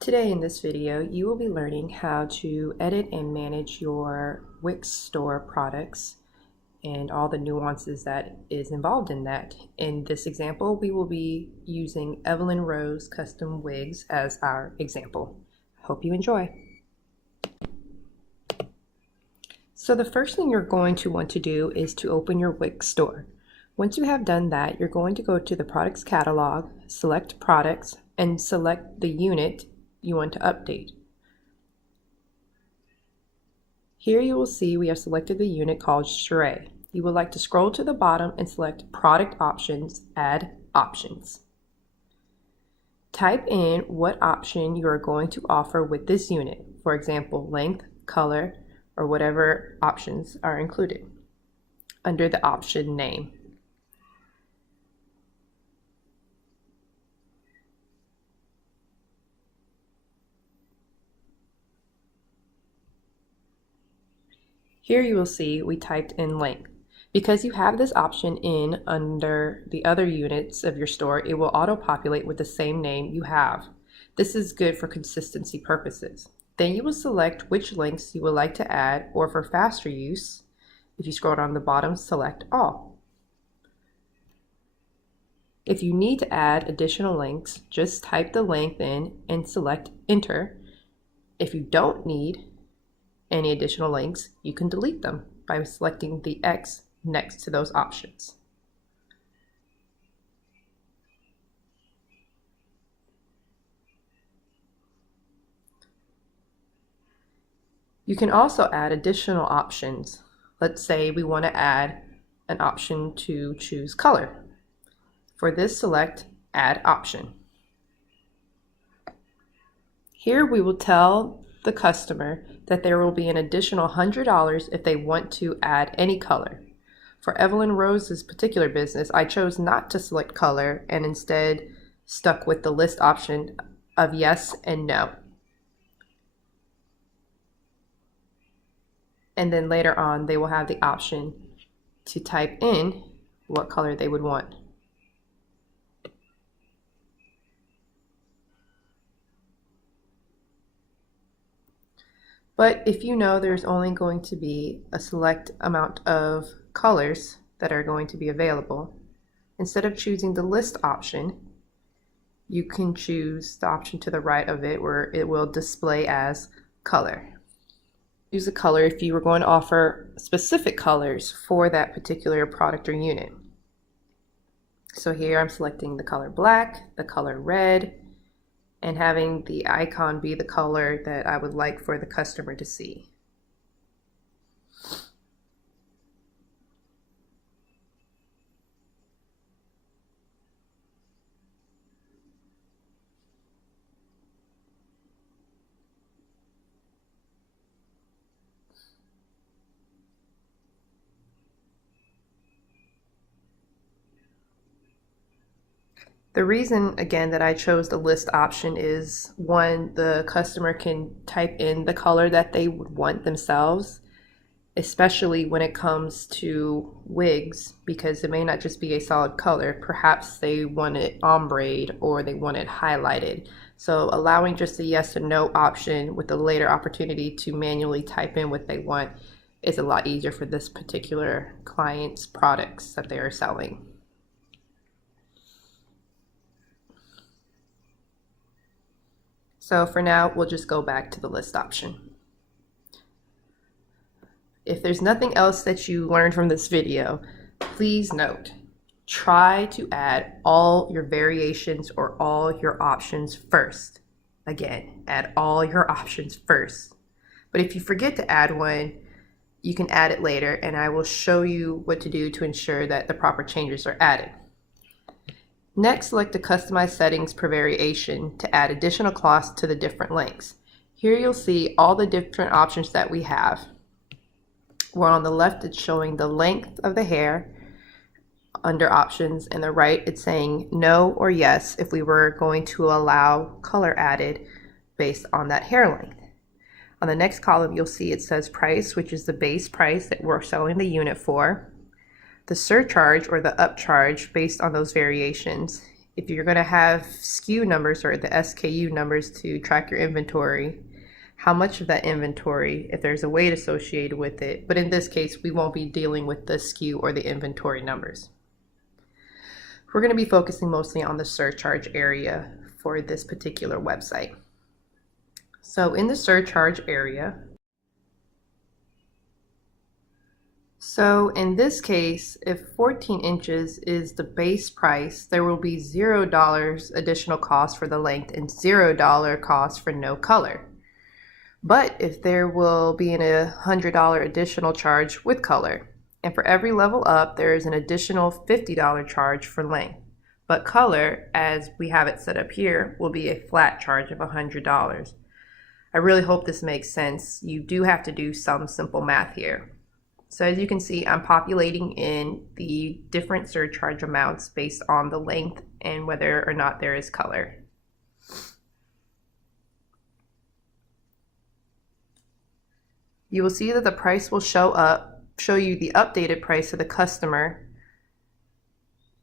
Today in this video, you will be learning how to edit and manage your WIX store products and all the nuances that is involved in that. In this example, we will be using Evelyn Rose custom wigs as our example. Hope you enjoy. So the first thing you're going to want to do is to open your WIX store. Once you have done that, you're going to go to the products catalog, select products, and select the unit you want to update. Here you will see we have selected the unit called Stray. You would like to scroll to the bottom and select Product Options, Add Options. Type in what option you are going to offer with this unit, for example, length, color, or whatever options are included under the option name. Here you will see we typed in length. Because you have this option in under the other units of your store, it will auto-populate with the same name you have. This is good for consistency purposes. Then you will select which links you would like to add, or for faster use, if you scroll down the bottom, select all. If you need to add additional links, just type the length in and select enter. If you don't need any additional links, you can delete them by selecting the X next to those options. You can also add additional options. Let's say we want to add an option to choose color. For this, select Add Option. Here we will tell the customer that there will be an additional $100 if they want to add any color. For Evelyn Rose's particular business, I chose not to select color and instead stuck with the list option of yes and no. And then later on, they will have the option to type in what color they would want. But if you know there's only going to be a select amount of colors that are going to be available, instead of choosing the list option, you can choose the option to the right of it where it will display as color. Use a color if you were going to offer specific colors for that particular product or unit. So here I'm selecting the color black, the color red, and having the icon be the color that I would like for the customer to see. The reason, again, that I chose the list option is, one, the customer can type in the color that they would want themselves, especially when it comes to wigs, because it may not just be a solid color. Perhaps they want it ombre or they want it highlighted. So allowing just a yes and no option with a later opportunity to manually type in what they want is a lot easier for this particular client's products that they are selling. So for now, we'll just go back to the list option. If there's nothing else that you learned from this video, please note, try to add all your variations or all your options first. Again, add all your options first. But if you forget to add one, you can add it later, and I will show you what to do to ensure that the proper changes are added. Next, select the Customize Settings per Variation to add additional costs to the different links. Here you'll see all the different options that we have. Where on the left it's showing the length of the hair under options, and the right it's saying no or yes if we were going to allow color added based on that hair length. On the next column you'll see it says price, which is the base price that we're selling the unit for. The surcharge or the upcharge based on those variations, if you're going to have SKU numbers or the SKU numbers to track your inventory, how much of that inventory, if there's a weight associated with it. But in this case, we won't be dealing with the SKU or the inventory numbers. We're going to be focusing mostly on the surcharge area for this particular website. So in the surcharge area, so in this case, if 14 inches is the base price, there will be $0 additional cost for the length and $0 cost for no color. But if there will be a $100 additional charge with color, and for every level up, there is an additional $50 charge for length. But color, as we have it set up here, will be a flat charge of $100. I really hope this makes sense. You do have to do some simple math here. So as you can see, I'm populating in the different surcharge amounts based on the length and whether or not there is color. You will see that the price will show you the updated price of the customer.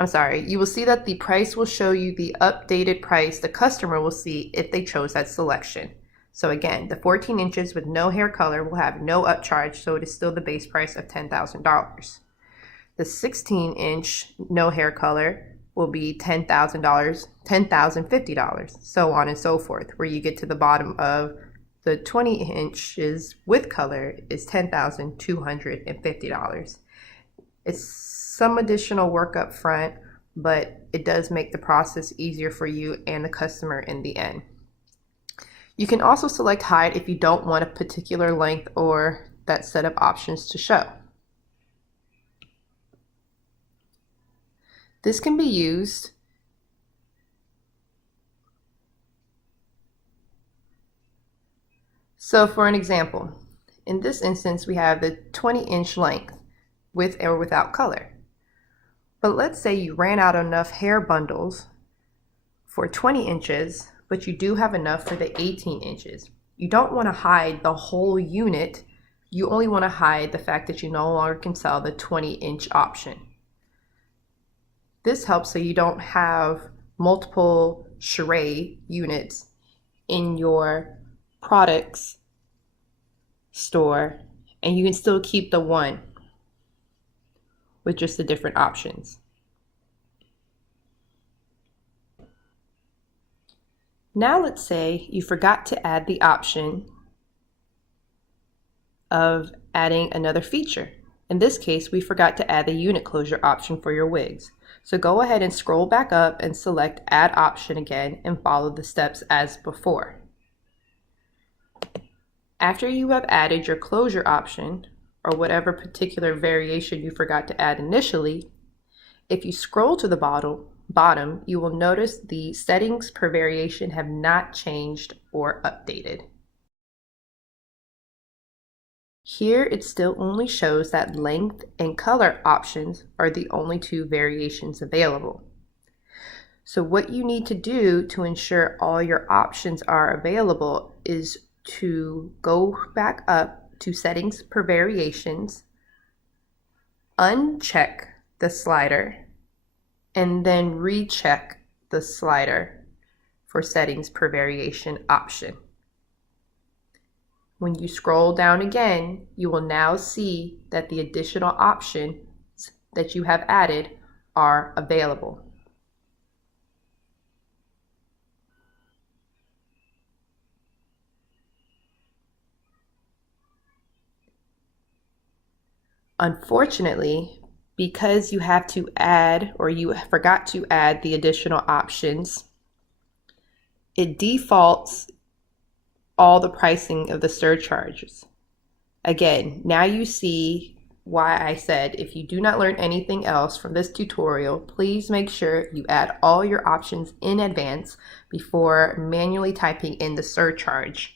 You will see that the price will show you the updated price the customer will see if they chose that selection. So again, the 14 inches with no hair color will have no upcharge, so it is still the base price of $10,000. The 16-inch no hair color will be $10,000, $10,050, so on and so forth, where you get to the bottom of the 20 inches with color is $10,250. It's some additional work up front, but it does make the process easier for you and the customer in the end. You can also select hide if you don't want a particular length or that set of options to show. This can be used so for an example, in this instance we have the 20-inch length with or without color. But let's say you ran out enough hair bundles for 20 inches, but you do have enough for the 18 inches. You don't want to hide the whole unit. You only want to hide the fact that you no longer can sell the 20-inch option. This helps so you don't have multiple charade units in your products store, and you can still keep the one with just the different options. Now let's say you forgot to add the option of adding another feature. In this case, we forgot to add the unit closure option for your wigs. So go ahead and scroll back up and select Add Option again and follow the steps as before. After you have added your closure option, or whatever particular variation you forgot to add initially, if you scroll to the bottom, you will notice the settings per variation have not changed or updated. Here it still only shows that length and color options are the only two variations available. So what you need to do to ensure all your options are available is to go back up to settings per variations, uncheck the slider, and then recheck the slider for settings per variation option. When you scroll down again, you will now see that the additional options that you have added are available. Unfortunately, because you have to add or you forgot to add the additional options, it defaults all the pricing of the surcharges. Again, now you see why I said if you do not learn anything else from this tutorial, please make sure you add all your options in advance before manually typing in the surcharge.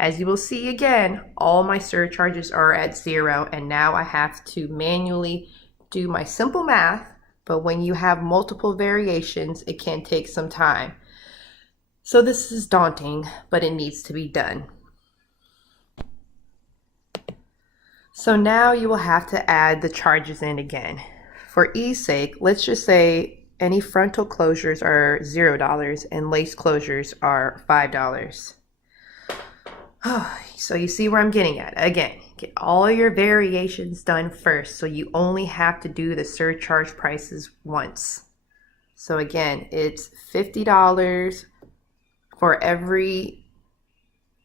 As you will see again, all my surcharges are at 0, and now I have to manually do my simple math, but when you have multiple variations, it can take some time. So this is daunting, but it needs to be done. So now you will have to add the charges in again. For ease sake, let's just say any frontal closures are $0 and lace closures are $5. So you see where I'm getting at. Again, get all your variations done first so you only have to do the surcharge prices once. So again, it's $50 for every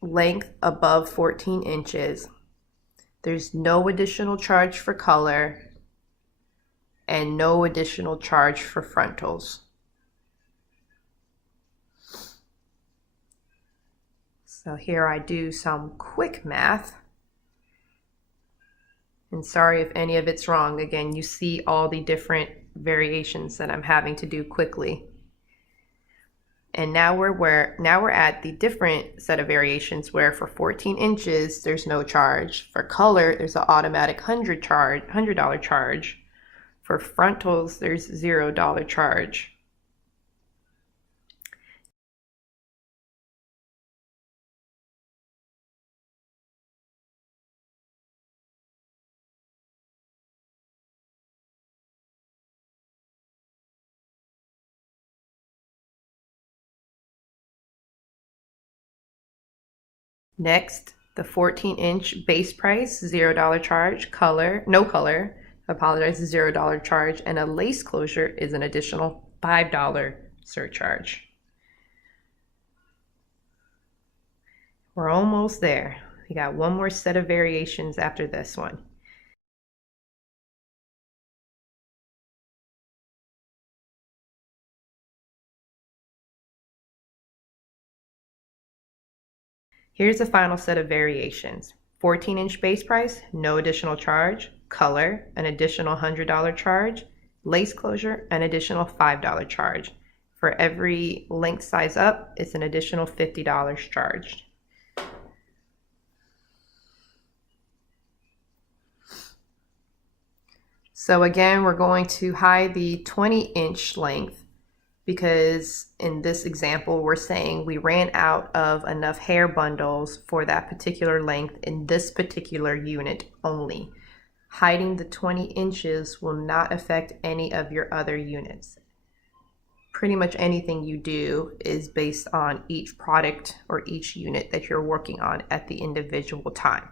length above 14 inches. There's no additional charge for color and no additional charge for frontals. So here I do some quick math. And sorry if any of it's wrong. Again, you see all the different variations that I'm having to do quickly. And now we're at the different set of variations where for 14 inches there's no charge. For color, there's an automatic $100 charge. For frontals, there's $0 charge. Next, the 14-inch base price, $0 charge, no color, apologize, $0 charge, and a lace closure is an additional $5 surcharge. We're almost there. We got one more set of variations after this one. Here's the final set of variations. 14-inch base price, no additional charge. Color, an additional $100 charge. Lace closure, an additional $5 charge. For every length size up, it's an additional $50 charged. So again, we're going to hide the 20-inch length because in this example, we're saying we ran out of enough hair bundles for that particular length in this particular unit only. Hiding the 20 inches will not affect any of your other units. Pretty much anything you do is based on each product or each unit that you're working on at the individual time.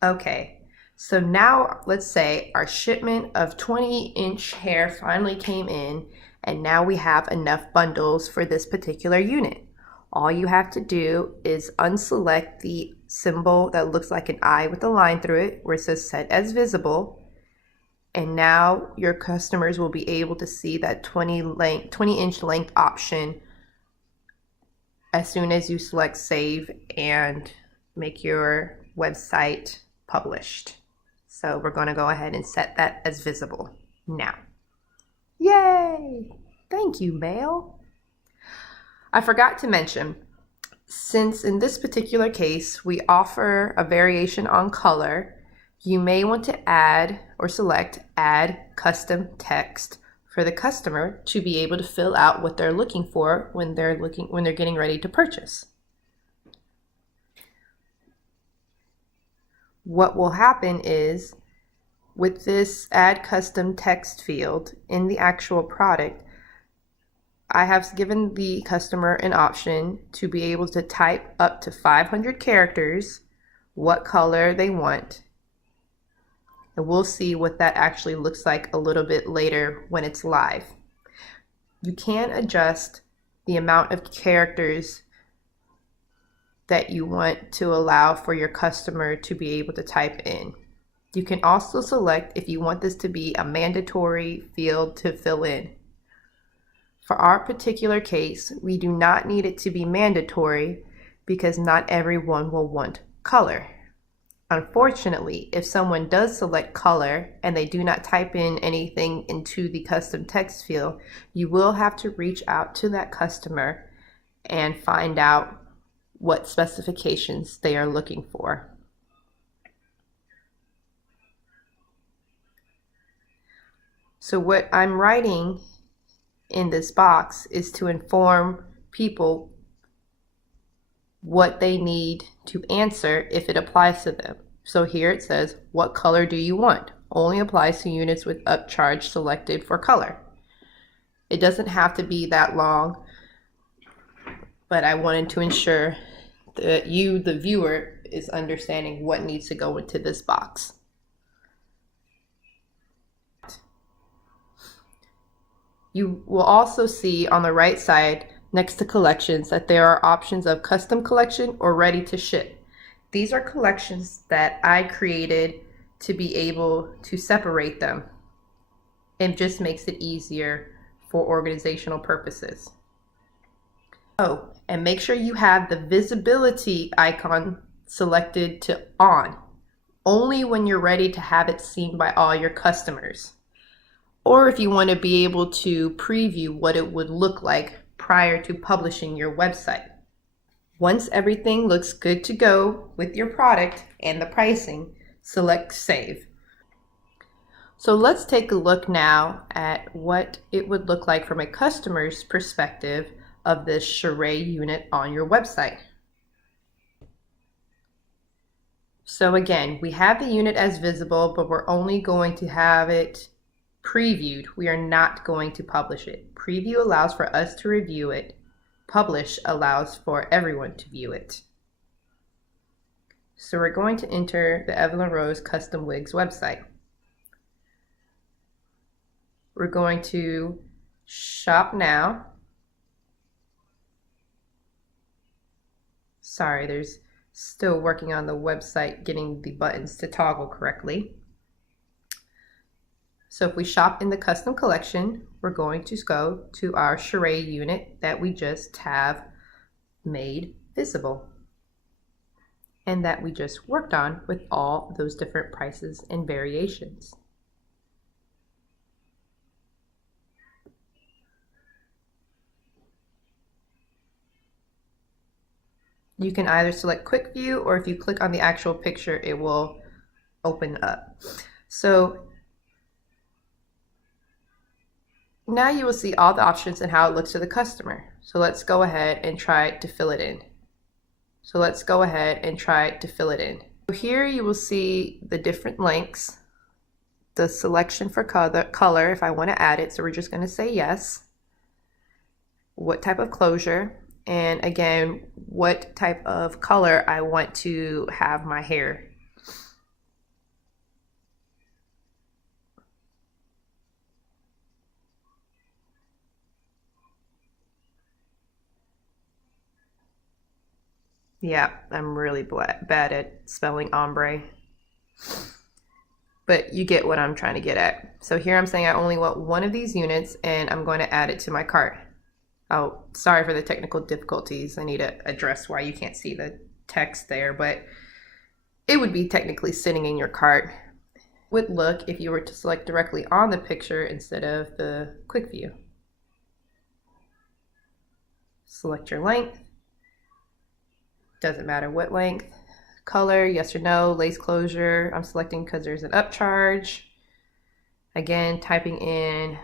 Okay. So now let's say our shipment of 20-inch hair finally came in and now we have enough bundles for this particular unit. All you have to do is unselect the symbol that looks like an eye with a line through it where it says set as visible. And now your customers will be able to see that 20-inch length option as soon as you select save and make your website published. So we're going to go ahead and set that as visible now. Yay! Thank you, Mail. I forgot to mention, since in this particular case we offer a variation on color, you may want to add or select add custom text for the customer to be able to fill out what they're looking for when they're getting ready to purchase. What will happen is with this add custom text field in the actual product, I have given the customer an option to be able to type up to 500 characters, what color they want. And we'll see what that actually looks like a little bit later when it's live. You can adjust the amount of characters that you want to allow for your customer to be able to type in. You can also select if you want this to be a mandatory field to fill in. For our particular case, we do not need it to be mandatory because not everyone will want color. Unfortunately, if someone does select color and they do not type in anything into the custom text field, you will have to reach out to that customer and find out what specifications they are looking for. So what I'm writing in this box is to inform people what they need to answer if it applies to them. So here it says, what color do you want? only applies to units with upcharge selected for color. It doesn't have to be that long, but I wanted to ensure that you, the viewer, is understanding what needs to go into this box. You will also see on the right side next to collections that there are options of custom collection or ready to ship. These are collections that I created to be able to separate them. It just makes it easier for organizational purposes. Oh, and make sure you have the visibility icon selected to on, only when you're ready to have it seen by all your customers. Or if you want to be able to preview what it would look like prior to publishing your website. Once everything looks good to go with your product and the pricing, select Save. So let's take a look now at what it would look like from a customer's perspective of this Charade unit on your website. So again, we have the unit as visible, but we're only going to have it previewed. We are not going to publish it. Preview allows for us to review it. Publish allows for everyone to view it. So we're going to enter the Evelyn Rose Custom Wigs website. We're going to shop now. Sorry, there's still working on the website getting the buttons to toggle correctly. So if we shop in the custom collection, we're going to go to our Charade unit that we just have made visible and that we just worked on with all those different prices and variations. You can either select quick view, or if you click on the actual picture, it will open up. So now you will see all the options and how it looks to the customer. So let's go ahead and try to fill it in. So here you will see the different links, the selection for color if I want to add it. So we're just going to say yes. What type of closure, and again, what type of color I want to have my hair. Yeah, I'm really bad at spelling ombre, but you get what I'm trying to get at. So here I'm saying I only want one of these units and I'm going to add it to my cart. Oh, sorry for the technical difficulties. I need to address why you can't see the text there, but it would be technically sitting in your cart. It would look if you were to select directly on the picture instead of the quick view. Select your length. Doesn't matter what length. Color, yes or no. Lace closure, I'm selecting because there's an upcharge. Again, typing in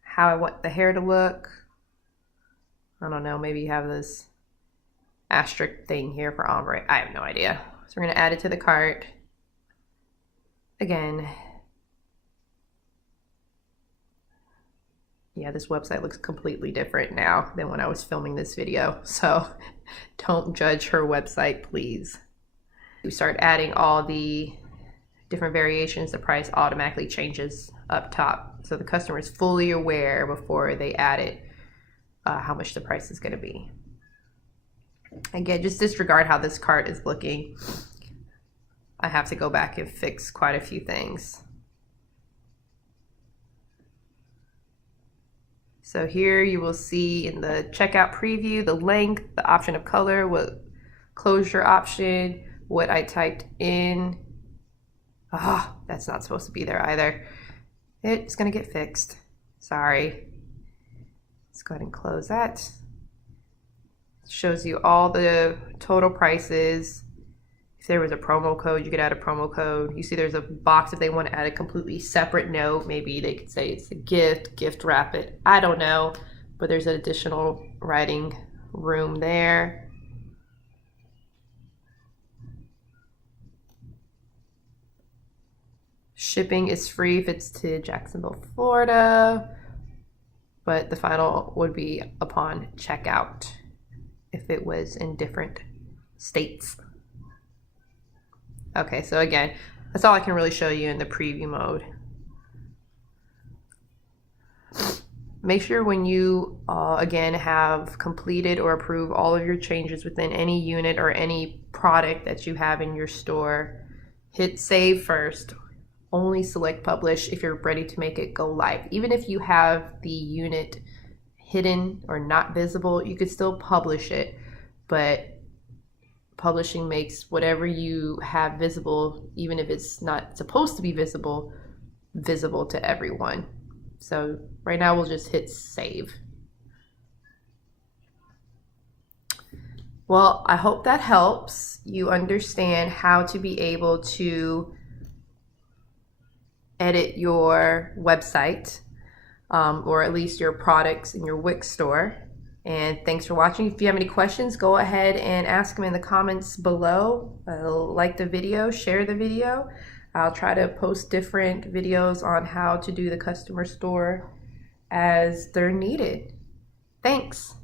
how I want the hair to look. I don't know, maybe you have this asterisk thing here for ombre. I have no idea. So we're going to add it to the cart. Again, yeah, this website looks completely different now than when I was filming this video. So don't judge her website, please. We start adding all the different variations, the price automatically changes up top. So the customer is fully aware before they add it how much the price is going to be. Again, just disregard how this cart is looking. I have to go back and fix quite a few things. So here you will see in the checkout preview the length, the option of color, what closure option, what I typed in. Ah, that's not supposed to be there either. It's going to get fixed. Sorry. Let's go ahead and close that. It shows you all the total prices. If there was a promo code, you could add a promo code. You see there's a box if they want to add a completely separate note. Maybe they could say it's a gift wrap it. I don't know, but there's an additional writing room there. Shipping is free if it's to Jacksonville, Florida, but the final would be upon checkout if it was in different states. Okay, so again, that's all I can really show you in the preview mode. Make sure when you, again, have completed or approved all of your changes within any unit or any product that you have in your store, hit save first. Only select publish if you're ready to make it go live. Even if you have the unit hidden or not visible, you could still publish it, but publishing makes whatever you have visible, even if it's not supposed to be visible, visible to everyone. So right now we'll just hit save. Well, I hope that helps you understand how to be able to edit your website, or at least your products in your WIX store. And thanks for watching. If you have any questions, go ahead and ask them in the comments below. Like the video, share the video. I'll try to post different videos on how to do the customer store as they're needed. Thanks.